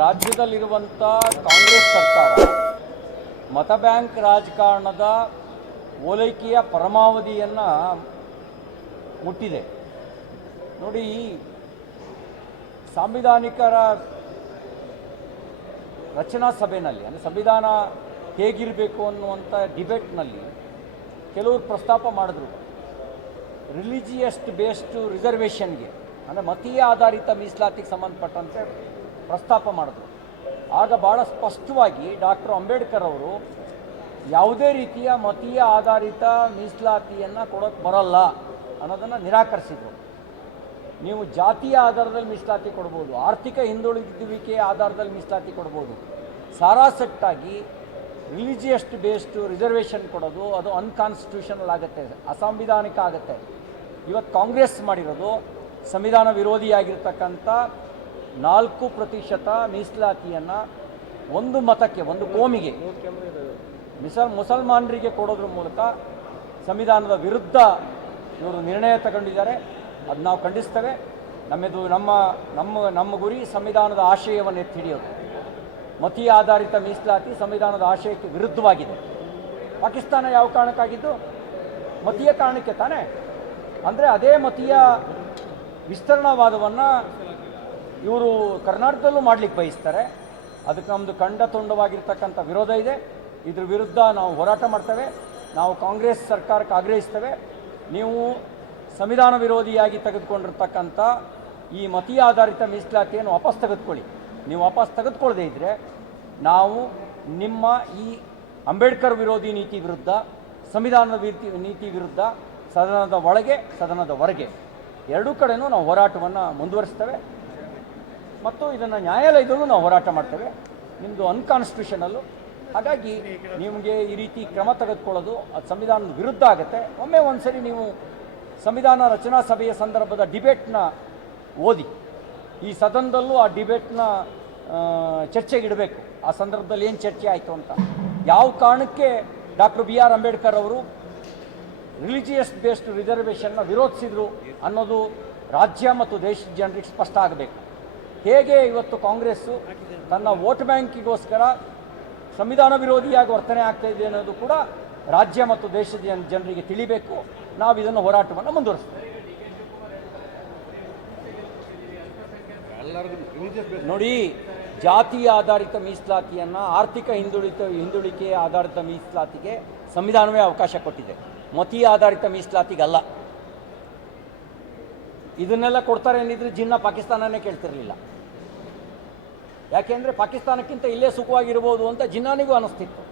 ರಾಜ್ಯದಲ್ಲಿರುವಂಥ ಕಾಂಗ್ರೆಸ್ ಸರ್ಕಾರ ಮತ ಬ್ಯಾಂಕ್ ರಾಜಕಾರಣದ ಓಲೈಕೆಯ ಪರಮಾವಧಿಯನ್ನು ಮುಟ್ಟಿದೆ. ನೋಡಿ, ಸಾಂವಿಧಾನಿಕರ ರಚನಾ ಸಭೆಯಲ್ಲಿ ಅಂದರೆ ಸಂವಿಧಾನ ಹೇಗಿರಬೇಕು ಅನ್ನುವಂಥ ಡಿಬೇಟ್ನಲ್ಲಿ ಕೆಲವರು ಪ್ರಸ್ತಾಪ ಮಾಡಿದ್ರು. ರಿಲಿಜಿಯಸ್ ಬೇಸ್ಡ್ ರಿಸರ್ವೇಷನ್ಗೆ ಅಂದರೆ ಮತೀಯ ಆಧಾರಿತ ಮೀಸಲಾತಿಗೆ ಸಂಬಂಧಪಟ್ಟಂತೆ ಪ್ರಸ್ತಾಪ ಮಾಡಿದ್ರು. ಆಗ ಭಾಳ ಸ್ಪಷ್ಟವಾಗಿ ಡಾಕ್ಟರ್ ಅಂಬೇಡ್ಕರ್ ಅವರು ಯಾವುದೇ ರೀತಿಯ ಮತೀಯ ಆಧಾರಿತ ಮೀಸಲಾತಿಯನ್ನು ಕೊಡೋಕ್ಕೆ ಬರಲ್ಲ ಅನ್ನೋದನ್ನು ನಿರಾಕರಿಸಿದರು. ನೀವು ಜಾತಿಯ ಆಧಾರದಲ್ಲಿ ಮೀಸಲಾತಿ ಕೊಡ್ಬೋದು, ಆರ್ಥಿಕ ಹಿಂದುಳಿದಿರುವಿಕೆಯ ಆಧಾರದಲ್ಲಿ ಮೀಸಲಾತಿ ಕೊಡ್ಬೋದು. ಸಾರಾಸಟ್ಟಾಗಿ ರಿಲಿಜಿಯಸ್ ಬೇಸ್ಡ್ ರಿಸರ್ವೇಷನ್ ಕೊಡೋದು ಅದು ಅನ್ಕಾನ್ಸ್ಟಿಟ್ಯೂಷನಲ್ ಆಗುತ್ತೆ, ಅಸಾಂವಿಧಾನಿಕ ಆಗುತ್ತೆ. ಇವತ್ತು ಕಾಂಗ್ರೆಸ್ ಮಾಡಿರೋದು ಸಂವಿಧಾನ ವಿರೋಧಿಯಾಗಿರ್ತಕ್ಕಂಥ 4% ಮೀಸಲಾತಿಯನ್ನು ಒಂದು ಮತಕ್ಕೆ, ಒಂದು ಕೋಮಿಗೆ, ಮುಸಲ್ಮಾನರಿಗೆ ಕೊಡೋದ್ರ ಮೂಲಕ ಸಂವಿಧಾನದ ವಿರುದ್ಧ ಇವರು ನಿರ್ಣಯ ತಗೊಂಡಿದ್ದಾರೆ. ಅದು ನಾವು ಖಂಡಿಸ್ತೇವೆ. ನಮ್ಮ ಗುರಿ ಸಂವಿಧಾನದ ಆಶಯವನ್ನು ಎತ್ತಿ ಹಿಡಿಯೋದು. ಮತೀಯ ಆಧಾರಿತ ಮೀಸಲಾತಿ ಸಂವಿಧಾನದ ಆಶಯಕ್ಕೆ ವಿರುದ್ಧವಾಗಿದೆ. ಪಾಕಿಸ್ತಾನ ಯಾವ ಕಾರಣಕ್ಕಾಗಿದ್ದು? ಮತೀಯ ಕಾರಣಕ್ಕೆ ತಾನೇ. ಅಂದರೆ ಅದೇ ಮತೀಯ ವಿಸ್ತರಣಾವಾದವನ್ನು ಇವರು ಕರ್ನಾಟಕದಲ್ಲೂ ಮಾಡಲಿಕ್ಕೆ ಬಯಸ್ತಾರೆ. ಅದಕ್ಕೆ ನಮ್ಮದು ಖಂಡತುಂಡವಾಗಿರ್ತಕ್ಕಂಥ ವಿರೋಧ ಇದೆ. ಇದ್ರ ವಿರುದ್ಧ ನಾವು ಹೋರಾಟ ಮಾಡ್ತೇವೆ. ನಾವು ಕಾಂಗ್ರೆಸ್ ಸರ್ಕಾರಕ್ಕೆ ಆಗ್ರಹಿಸ್ತೇವೆ, ನೀವು ಸಂವಿಧಾನ ವಿರೋಧಿಯಾಗಿ ತೆಗೆದುಕೊಂಡಿರ್ತಕ್ಕಂಥ ಈ ಮತೀಯ ಆಧಾರಿತ ಮೀಸಲಾತಿಯನ್ನು ವಾಪಸ್ ತೆಗೆದುಕೊಳ್ಳಿ. ನೀವು ವಾಪಸ್ ತೆಗೆದುಕೊಳ್ಳದೇ ಇದ್ದರೆ ನಾವು ನಿಮ್ಮ ಈ ಅಂಬೇಡ್ಕರ್ ವಿರೋಧಿ ನೀತಿ ವಿರುದ್ಧ, ಸಂವಿಧಾನದ ನೀತಿ ವಿರುದ್ಧ ಸದನದ ಒಳಗೆ ಸದನದ ಹೊರಗೆ ಎರಡೂ ಕಡೆಯೂ ನಾವು ಹೋರಾಟವನ್ನು ಮುಂದುವರಿಸ್ತೇವೆ ಮತ್ತು ಇದನ್ನು ನ್ಯಾಯಾಲಯದಲ್ಲೂ ನಾವು ಹೋರಾಟ ಮಾಡ್ತೇವೆ. ನಿಮ್ಮದು ಅನ್ಕಾನ್ಸ್ಟಿಟ್ಯೂಷನಲ್ಲು, ಹಾಗಾಗಿ ನಿಮಗೆ ಈ ರೀತಿ ಕ್ರಮ ತೆಗೆದುಕೊಳ್ಳೋದು ಅದು ಸಂವಿಧಾನದ ವಿರುದ್ಧ ಆಗುತ್ತೆ. ಒಂದು ಸರಿ ನೀವು ಸಂವಿಧಾನ ರಚನಾ ಸಭೆಯ ಸಂದರ್ಭದ ಡಿಬೇಟ್ನ ಓದಿ, ಈ ಸದನದಲ್ಲೂ ಆ ಡಿಬೇಟ್ನ ಚರ್ಚೆಗಿಡಬೇಕು. ಆ ಸಂದರ್ಭದಲ್ಲಿ ಏನು ಚರ್ಚೆ ಆಯಿತು ಅಂತ, ಯಾವ ಕಾರಣಕ್ಕೆ ಡಾಕ್ಟರ್ BR ಅಂಬೇಡ್ಕರ್ ಅವರು ರಿಲಿಜಿಯಸ್ ಬೇಸ್ಡ್ ರಿಸರ್ವೇಷನ್ನ ವಿರೋಧಿಸಿದರು ಅನ್ನೋದು ರಾಜ್ಯ ಮತ್ತು ದೇಶದ ಜನರಿಗೆ ಸ್ಪಷ್ಟ ಆಗಬೇಕು. ಹೇಗೆ ಇವತ್ತು ಕಾಂಗ್ರೆಸ್ಸು ತನ್ನ ವೋಟ್ ಬ್ಯಾಂಕಿಗೋಸ್ಕರ ಸಂವಿಧಾನ ವಿರೋಧಿಯಾಗಿ ವರ್ತನೆ ಆಗ್ತಾಯಿದೆ ಅನ್ನೋದು ಕೂಡ ರಾಜ್ಯ ಮತ್ತು ದೇಶದ ಜನರಿಗೆ ತಿಳಿಬೇಕು. ನಾವು ಇದನ್ನು ಹೋರಾಟವನ್ನು ಮುಂದುವರಿಸ್ತೇವೆ. ನೋಡಿ, ಜಾತಿ ಆಧಾರಿತ ಮೀಸಲಾತಿಯನ್ನು ಆರ್ಥಿಕ ಹಿಂದುಳಿಕೆಯ ಆಧಾರಿತ ಮೀಸಲಾತಿಗೆ ಸಂವಿಧಾನವೇ ಅವಕಾಶ ಕೊಟ್ಟಿದೆ, ಮತೀಯ ಆಧಾರಿತ ಮೀಸಲಾತಿಗಲ್ಲ. ಇದನ್ನೆಲ್ಲ ಕೊಡ್ತಾರೆ ಏನಿದ್ರೆ ಜಿನ್ನ ಪಾಕಿಸ್ತಾನನೇ ಕೇಳ್ತಿರಲಿಲ್ಲ. ಯಾಕೆಂದರೆ ಪಾಕಿಸ್ತಾನಕ್ಕಿಂತ ಇಲ್ಲೇ ಸುಖವಾಗಿರ್ಬೋದು ಅಂತ ಜಿನ್ನಾನಿಗೂ ಅನ್ನಿಸ್ತಿತ್ತು.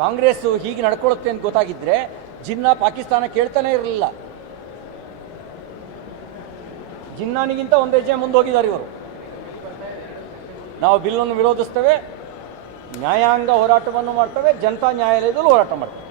ಕಾಂಗ್ರೆಸ್ಸು ಹೀಗೆ ನಡ್ಕೊಳ್ಳುತ್ತೆ ಅಂತ ಗೊತ್ತಾಗಿದ್ದರೆ ಜಿನ್ನ ಪಾಕಿಸ್ತಾನ ಕೇಳ್ತಾನೆ ಇರಲಿಲ್ಲ. ಜಿನ್ನಾನಿಗಿಂತ ಒಂದು ಹೆಜ್ಜೆ ಮುಂದೆ ಹೋಗಿದ್ದಾರೆ ಇವರು. ನಾವು ಬಿಲ್ಲನ್ನು ವಿರೋಧಿಸ್ತೇವೆ, ನ್ಯಾಯಾಂಗ ಹೋರಾಟವನ್ನು ಮಾಡ್ತೇವೆ, ಜನತಾ ನ್ಯಾಯಾಲಯದಲ್ಲೂ ಹೋರಾಟ ಮಾಡ್ತೇವೆ.